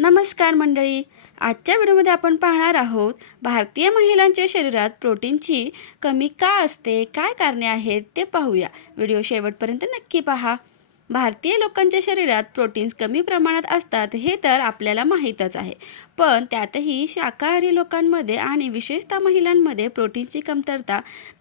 नमस्कार मंडळी. आजच्या व्हिडिओमध्ये आपण पाहणार आहोत भारतीय महिलांच्या शरीरात प्रोटीनची कमी का असते, काय कारणे आहेत ते पाहूया. व्हिडिओ शेवटपर्यंत नक्की पहा. भारतीय लोकांच्या शरीरात प्रोटीन्स कमी प्रमाणात असतात हे तर आपल्याला माहीतच आहे, पण त्यातही शाकाहारी लोकांमध्ये आणि विशेषतः महिलांमध्ये प्रोटीनची कमतरता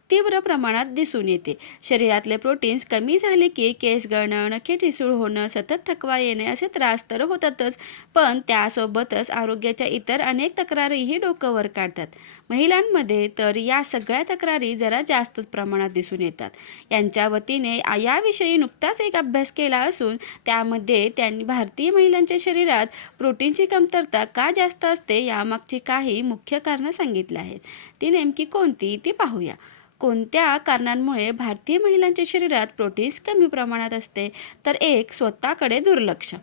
तीव्र प्रमाणात दिसून येते. शरीरातले प्रोटीन्स कमी झाले की केस गळणं, नखे ठिसूळ होणं, सतत थकवा येणे असे त्रास तर होतातच, पण त्यासोबतच आरोग्याच्या इतर अनेक तक्रारीही डोकं वर काढतात. महिलांमध्ये तर या सगळ्या तक्रारी जरा जास्तच प्रमाणात दिसून येतात. यांच्या वतीने याविषयी नुकताच एक अभ्यास केला असून त्यामध्ये त्यांनी भारतीय महिलांच्या शरीरात प्रोटीनची कमतरता का जास्त असते यामागची काही मुख्य कारणं सांगितली आहेत. ती नेमकी कोणती ती पाहूया. कोणत्या कारणांमुळे भारतीय महिलांच्या शरीरात प्रोटीन्स कमी प्रमाणात असते? तर एक, स्वतःकडे दुर्लक्ष.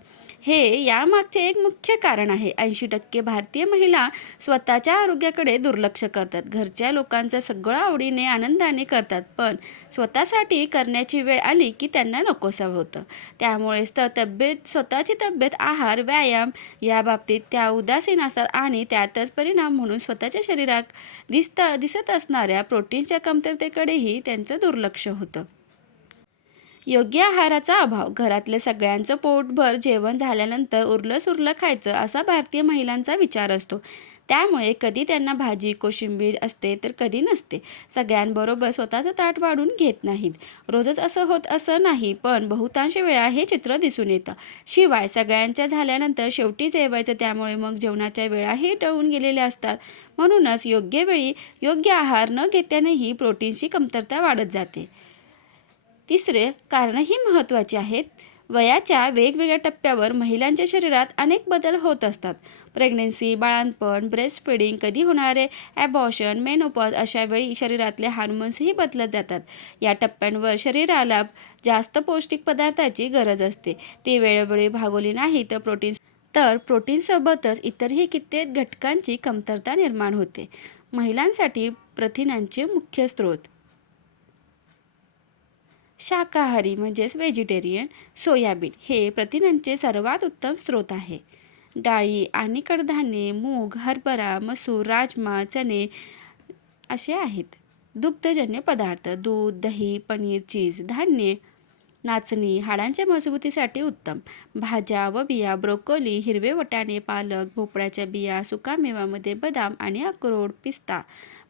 हे यामागचे एक मुख्य कारण आहे. 80% भारतीय महिला स्वतःच्या आरोग्याकडे दुर्लक्ष करतात. घरच्या लोकांचं सगळं आवडीने आनंदाने करतात, पण स्वतःसाठी करण्याची वेळ आली की त्यांना नकोसं होतं. त्यामुळेच तर स्वतःची तब्येत, आहार, व्यायाम याबाबतीत त्या उदासीन असतात आणि त्यातच परिणाम म्हणून स्वतःच्या शरीरात दिसत असणाऱ्या प्रोटीनच्या कमतरतेकडेही त्यांचं दुर्लक्ष होतं. योग्य आहाराचा अभाव. घरातले सगळ्यांचं पोटभर जेवण झाल्यानंतर उरलं सुरलं खायचं असा भारतीय महिलांचा विचार असतो. त्यामुळे कधी त्यांना भाजी कोशिंबीर असते तर कधी नसते. सगळ्यांबरोबर स्वतःचं ताट वाढून घेत नाहीत. रोजच असं होत असं नाही, पण बहुतांश वेळा हे चित्र दिसून येतं. शिवाय सगळ्यांच्या झाल्यानंतर शेवटी जेवायचं, त्यामुळे मग जेवणाच्या वेळाही टळून गेलेल्या असतात. म्हणूनच योग्य वेळी योग्य आहार न घेतल्यानेही प्रोटीनची कमतरता वाढत जाते. तिसरे कारणंही महत्त्वाची आहेत. वयाच्या वेगवेगळ्या टप्प्यावर महिलांच्या शरीरात अनेक बदल होत असतात. प्रेग्नन्सी, बाळंतपण, ब्रेस्ट फिडिंग, कधी होणारे ॲबॉर्शन, मेनोपॉज अशा वेळी शरीरातले हार्मोन्सही बदलत जातात. या टप्प्यांवर शरीराला जास्त पौष्टिक पदार्थाची गरज असते. ती वेळोवेळी भागवली नाही तर प्रोटीनसोबतच इतरही कित्येक घटकांची कमतरता निर्माण होते. महिलांसाठी प्रथिनांचे मुख्य स्रोत. शाकाहारी म्हणजेच व्हेजिटेरियन. सोयाबीन हे प्रथिनांचे सर्वात उत्तम स्रोत आहे. डाळी आणि कडधान्ये, मूग, हरभरा, मसूर, राजमा, चणे असे आहेत. दुग्धजन्य पदार्थ. दूध, दही, पनीर, चीज. धान्ये. नाचणी हाडांच्या मजबूतीसाठी उत्तम. भाज्या व बिया. ब्रोकोली, हिरवे वाटाणे, पालक, भोपळ्याच्या बिया. सुकामेवामध्ये बदाम आणि अक्रोड, पिस्ता.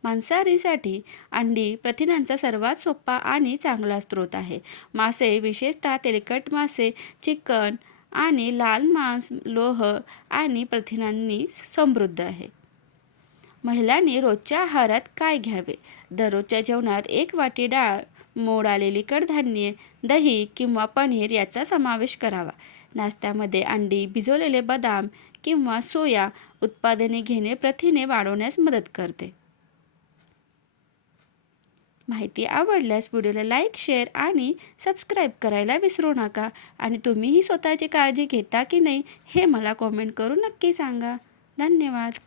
मांसाहारीसाठी अंडी प्रथिनांचा सर्वात सोपा आणि चांगला स्रोत आहे. मासे, विशेषतः तेलकट मासे, चिकन आणि लाल मांस लोह आणि प्रथिनांनी समृद्ध आहे. महिलांनी रोजच्या आहारात काय घ्यावे? दररोजच्या जेवणात 1 वाटी डाळ, मोड आलेली कडधान्ये, दही किंवा पनीर याचा समावेश करावा. नाश्त्यामध्ये अंडी, भिजवलेले बदाम किंवा सोया उत्पादने घेणे प्रथिने वाढवण्यास मदत करते. माहिती आवडल्यास व्हिडिओला लाईक, शेअर आणि सबस्क्राईब करायला विसरू नका. आणि तुम्हीही स्वतःची काळजी घेता की नाही हे मला कॉमेंट करून नक्की सांगा. धन्यवाद.